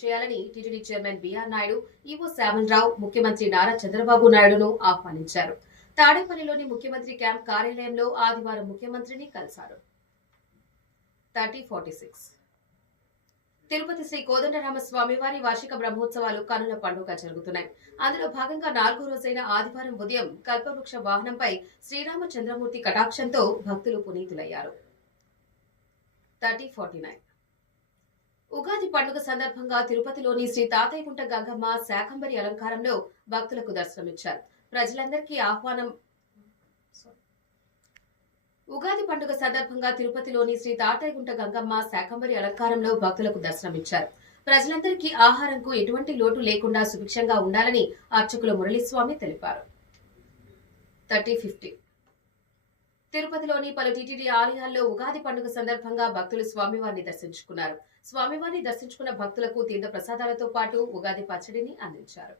చేయాలని TTD chairman B R Naidu, EO Shyamala Rao, ముఖ్యమంత్రి నారా చంద్రబాబు నాయుడును ఆహ్వానించారు. తాడేపల్లిలోని ముఖ్యమంత్రి క్యాంప్ కార్యాలయంలో ఆదివారం ముఖ్యమంత్రిని కలిశారు. 3046 తిరుపతి శ్రీ కోదండరామస్వామి వారి వార్షిక బ్రహ్మోత్సవాలు కనుల పండుగ జరుగుతున్నాయి. అందులో భాగంగా 4వ రోజైన ఆదివారం ఉదయం కల్పవృక్ష వాహనంపై శ్రీరామచంద్రమూర్తి కటాక్షంతో భక్తులు పునీతులయ్యారు. 3049 ఉగాది పండుగ సందర్భంగా తిరుపతిలోని శ్రీ తాతయ్యగుంట గంగమ్మ శాకంబరి అలంకారంలో భక్తులకు దర్శనమిచ్చారు. ప్రజలందరికీ ఆహ్వానం. ఉగాది పండుగ సందర్భంగా తిరుపతిలోని శ్రీ తాతయ్యగుంట గంగమ్మ శాకంబరి అలంకారంలో భక్తులకు దర్శనమిచ్చారు. ప్రజలందరికీ ఆహారంకు ఎటువంటి లోటు లేకుండా సుభిక్షంగా ఉండాలని అర్చకులు మురళీస్వామి తెలిపారు. 3050 తిరుపతిలోని పలు టీటీడీ ఆలయాల్లో ఉగాది పండుగ సందర్భంగా భక్తులు స్వామివారిని దర్శించుకున్నారు. స్వామివారిని దర్శించుకున్న భక్తులకు తీర్థ ప్రసాదాలతో పాటు ఉగాది పచ్చడిని అందించారు.